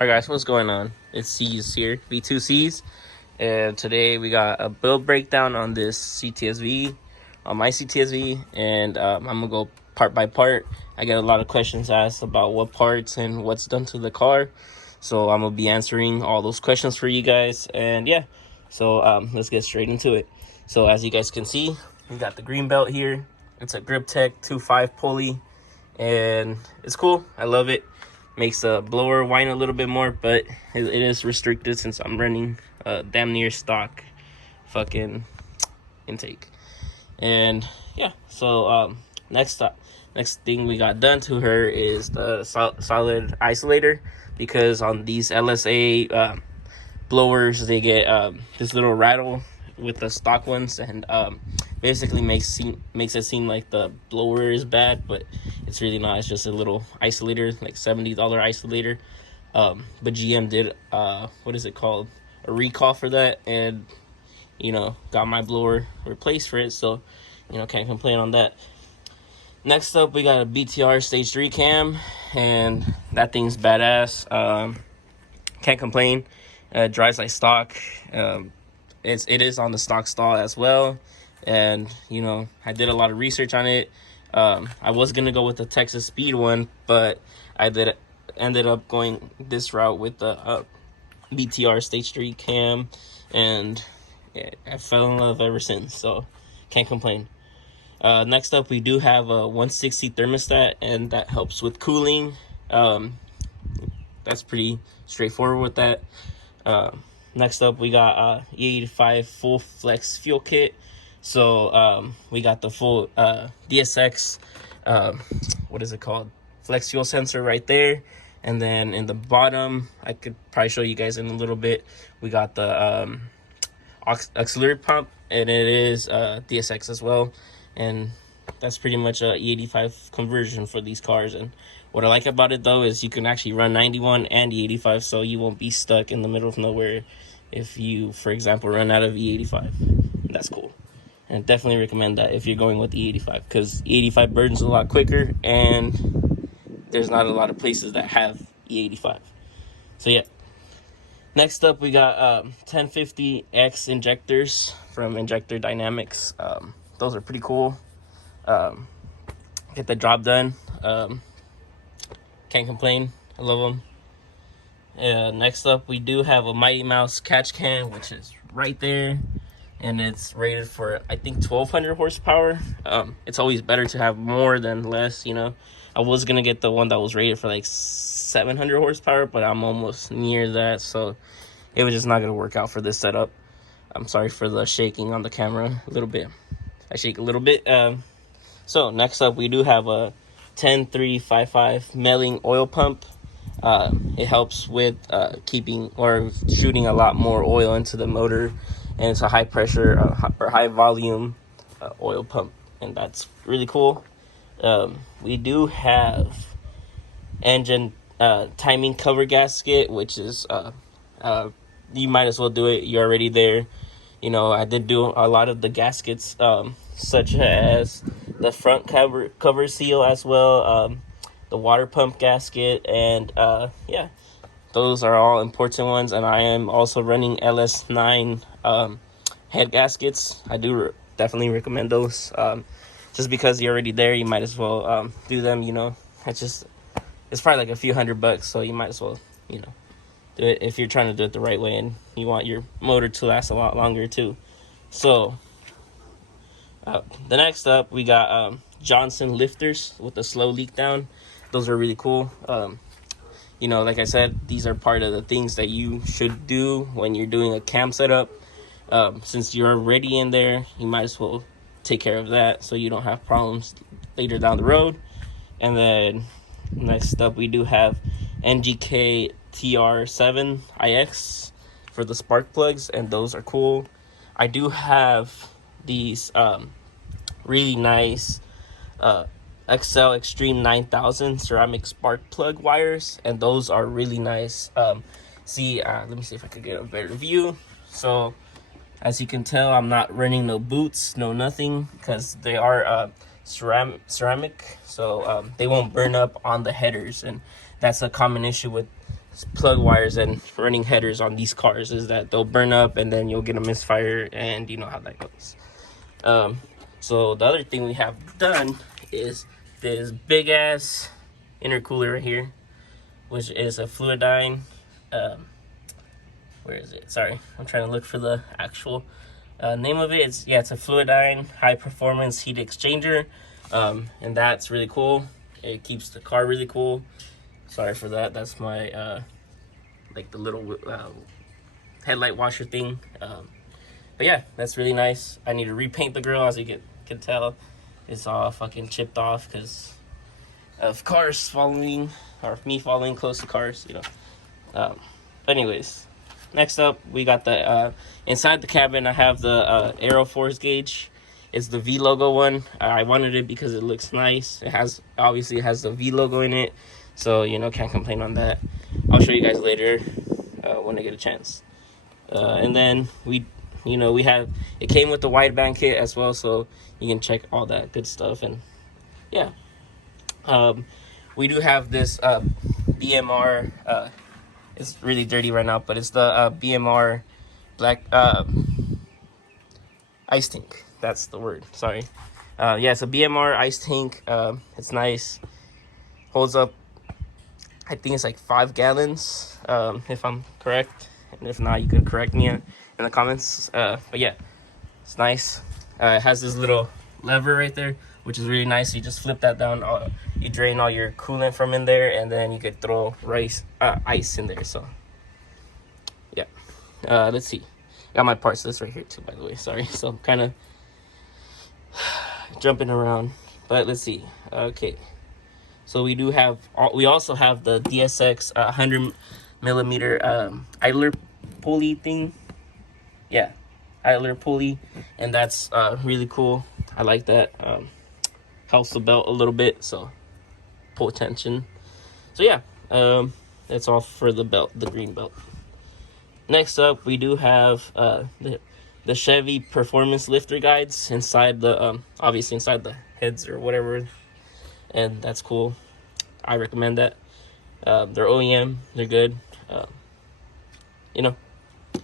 Alright guys, what's going on? It's C's here, V2 C's, and today we got a build breakdown on this CTS-V, on my CTS-V, and I'm gonna go part by part. I get a lot of questions asked about what parts and what's done to the car, so I'm gonna be answering all those questions for you guys, and yeah, so let's get straight into it. So as you guys can see, we got the green belt here. It's a Grip Tech 2.5 pulley, and it's cool. I love it. Makes the blower whine a little bit more, but it is restricted since I'm running damn near stock fucking intake. And yeah, so next thing we got done to her is the solid isolator, because on these LSA blowers they get this little rattle with the stock ones, and basically makes it seem like the blower is bad, but it's really not. It's just a little isolator, like $70 isolator. But GM did what is it called, a recall for that, and got my blower replaced for it, so can't complain on that. Next up, we got a BTR stage 3 cam, and that thing's badass. Can't complain. Drives like stock. It is on the stock stall as well, and I did a lot of research on it. I was gonna go with the Texas Speed one, but I ended up going this route with the BTR stage 3 cam, and yeah, I fell in love ever since, so can't complain. Next up, we do have a 160 thermostat, and that helps with cooling. That's pretty straightforward with that. Next up, we got E85 full flex fuel kit. So we got the full DSX, what is it called, flex fuel sensor right there. And then in the bottom, I could probably show you guys in a little bit, we got the auxiliary pump, and it is DSX as well. And that's pretty much a E85 conversion for these cars. And what I like about it though is you can actually run 91 and E85, so you won't be stuck in the middle of nowhere if you, for example, run out of E85. That's cool, and definitely recommend that if you're going with E85, because E85 burdens a lot quicker, and there's not a lot of places that have E85. So yeah. Next up, we got 1050X injectors from Injector Dynamics. Those are pretty cool. Get the job done. Can't complain. I love them. Next up, we do have a Mighty Mouse catch can, which is right there, and it's rated for, I think, 1200 horsepower. It's always better to have more than less. I was gonna get the one that was rated for like 700 horsepower, but I'm almost near that, so it was just not gonna work out for this setup. I'm sorry for the shaking on the camera a little bit. I shake a little bit. So next up, we do have a 10355 Melling oil pump. It helps with keeping or shooting a lot more oil into the motor, and it's a high pressure or high volume oil pump, and that's really cool. We do have engine timing cover gasket, which is you might as well do it. You're already there. I did do a lot of the gaskets, such as the front cover seal as well, the water pump gasket, and yeah, those are all important ones. And I am also running LS9 head gaskets. I do definitely recommend those. Just because you're already there, you might as well do them. It's probably like a few $100, so you might as well do it if you're trying to do it the right way, and you want your motor to last a lot longer too. So the next up, we got Johnson lifters with the slow leak down. Those are really cool. Like I said, these are part of the things that you should do when you're doing a cam setup. Since you're already in there, you might as well take care of that so you don't have problems later down the road. And then next up, we do have NGK TR7IX for the spark plugs, and those are cool. I do have these really nice XL Extreme 9000 ceramic spark plug wires, and those are really nice. Let me see if I could get a better view. So as you can tell, I'm not running no boots, no nothing, because they are ceramic, so they won't burn up on the headers, and that's a common issue with plug wires and running headers on these cars is that they'll burn up and then you'll get a misfire, and you know how that goes. So the other thing we have done is this big ass intercooler right here, which is a Fluidyne. Where is it? Sorry, I'm trying to look for the actual name of it. It's a Fluidyne high performance heat exchanger, and that's really cool. It keeps the car really cool. Sorry for that. That's my like the little headlight washer thing. But yeah, that's really nice. I need to repaint the grill, as you can tell. It's all fucking chipped off because of cars following, or me following close to cars, you know. But anyways, next up we got the inside the cabin. I have the Aero Force gauge. It's the V logo one. I wanted it because it looks nice. It has the V logo in it, so you know, can't complain on that. I'll show you guys later when I get a chance. And then we have, it came with the wideband kit as well, so you can check all that good stuff. And yeah, we do have this BMR. It's really dirty right now, but it's the BMR black ice tank. That's the word. Sorry. Yeah, it's a BMR ice tank. It's nice. Holds up, I think it's like 5 gallons, if I'm correct. And if not, you can correct me in the comments. But yeah, it's nice. It has this little lever right there, which is really nice. You just flip that down. You drain all your coolant from in there, and then you could throw ice in there. So yeah, let's see. Got my parts list right here too, by the way. Sorry, so I'm kind of jumping around, but let's see. Okay, so we also have the DSX 100 millimeter idler pulley thing. Yeah, idler pulley, and that's really cool. I like that. Helps the belt a little bit, so pull tension. So yeah, that's all for the belt, the green belt. Next up, we do have the Chevy performance lifter guides inside the obviously inside the heads or whatever, and that's cool. I recommend that. They're OEM, they're good. You know,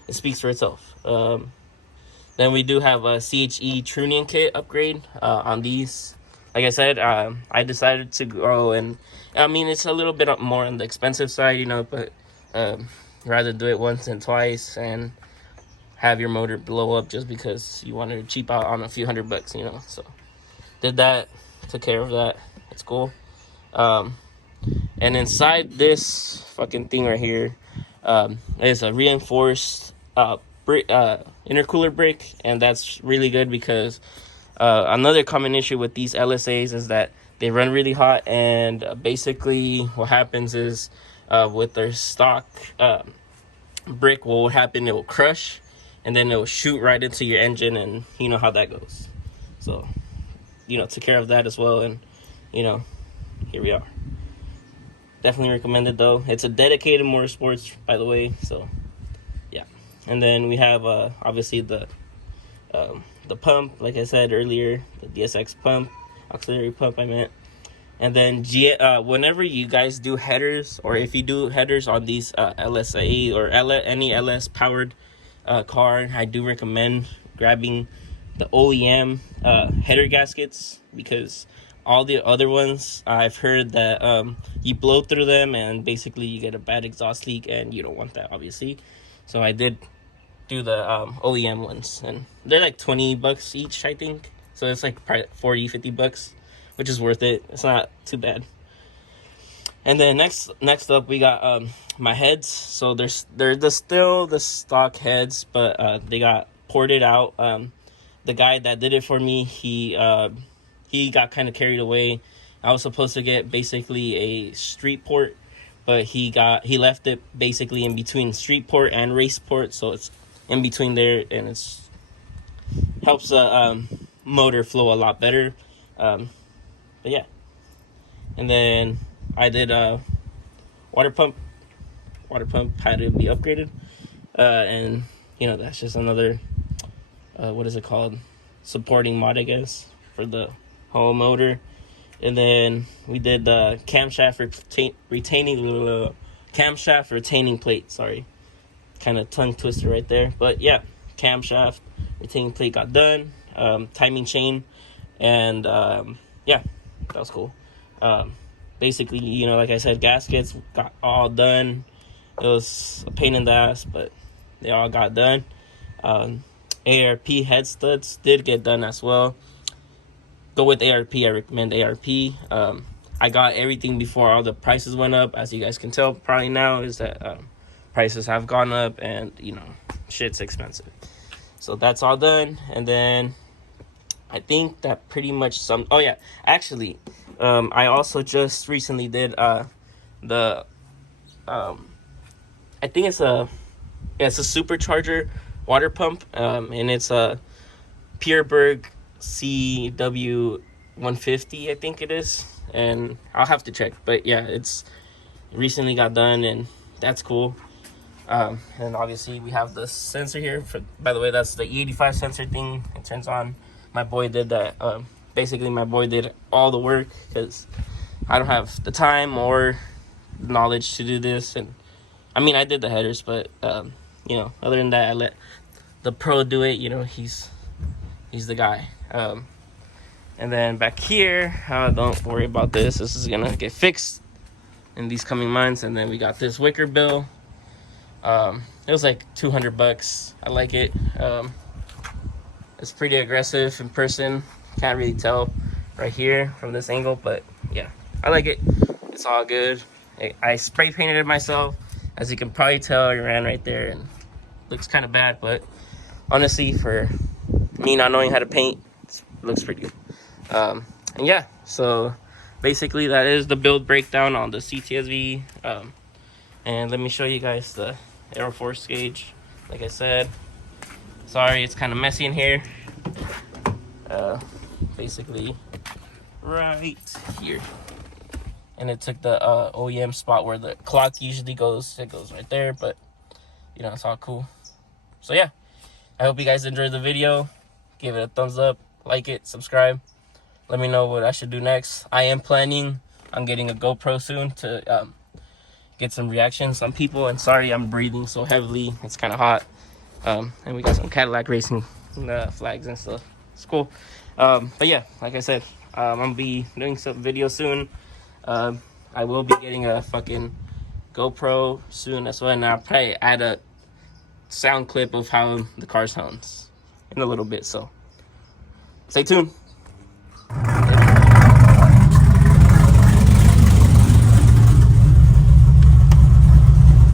it speaks for itself. Then we do have a CHE tuning kit upgrade on these. Like I said, I decided to go, and I mean, it's a little bit more on the expensive side, you know, but rather do it once and twice and have your motor blow up just because you wanted to cheap out on a few $100, you know. So did that, took care of that. It's cool. And inside this fucking thing right here is a reinforced intercooler brick, and that's really good because another common issue with these LSAs is that they run really hot, and basically what happens is with their stock brick, what will happen, it will crush and then it will shoot right into your engine, and you know how that goes. So, you know, took care of that as well, and you know, here we are. Definitely recommended though. It's a dedicated motorsports, by the way, so yeah. And then we have obviously the pump, like I said earlier, the DSX pump, auxiliary pump I meant. And then whenever you guys do headers, or if you do headers on these LSA or any LS powered car, I do recommend grabbing the OEM header gaskets, because all the other ones, I've heard that you blow through them and basically you get a bad exhaust leak, and you don't want that, obviously. So I did do the OEM ones, and they're like $20 each, I think. So it's like $40-$50, which is worth it. It's not too bad. And then next up, we got my heads. So they're still the stock heads, but they got ported out. The guy that did it for me, he got kind of carried away. I was supposed to get basically a street port, but he left it basically in between street port and race port, so it's in between there, and it's helps the motor flow a lot better. But yeah, and then I did water pump had to be upgraded, and you know, that's just another what is it called, supporting mod, I guess, for the whole motor. And then we did the camshaft retaining camshaft retaining plate. Sorry, kind of tongue twister right there, but yeah, camshaft retaining plate got done. Timing chain, and yeah, that was cool. Basically, you know, like I said, gaskets got all done. It was a pain in the ass, but they all got done. ARP head studs did get done as well. Go with ARP. I recommend ARP. I got everything before all the prices went up. As you guys can tell probably now, is that prices have gone up, and you know, shit's expensive. So that's all done. And then I think that pretty much oh yeah, actually, I also just recently did the I think it's a supercharger water pump, and it's a Pureberg CW150, I think it is, and I'll have to check, but yeah, it's recently got done, and that's cool. And obviously we have the sensor here. By the way, that's the E85 sensor thing. It turns on. My boy did that. Basically, my boy did all the work because I don't have the time or knowledge to do this. And I mean, I did the headers, but you know, other than that, I let the pro do it. You know, he's the guy. And then back here, don't worry about this. This is gonna get fixed in these coming months. And then we got this wicker bill. It was like $200. I like it. It's pretty aggressive in person. Can't really tell right here from this angle, but yeah, I like it. It's all good. I spray painted it myself. As you can probably tell, it ran right there and looks kind of bad, but honestly, for me not knowing how to paint, it looks pretty good. And yeah, so basically that is the build breakdown on the CTS-V. And let me show you guys the Aeroforce gauge. Like I said, sorry, it's kind of messy in here. Basically right here, and it took the OEM spot where the clock usually goes. It goes right there, but you know, it's all cool. So yeah, I hope you guys enjoyed the video. Give it a thumbs up, like it, subscribe. Let me know what I should do next. I am planning on getting a GoPro soon to get some reactions on people. And sorry, I'm breathing so heavily. It's kind of hot. And we got some Cadillac racing flags and stuff. It's cool. But yeah, like I said, I'm gonna be doing some videos soon. I will be getting a fucking GoPro soon as well, and I'll probably add a sound clip of how the car sounds in a little bit. So stay tuned.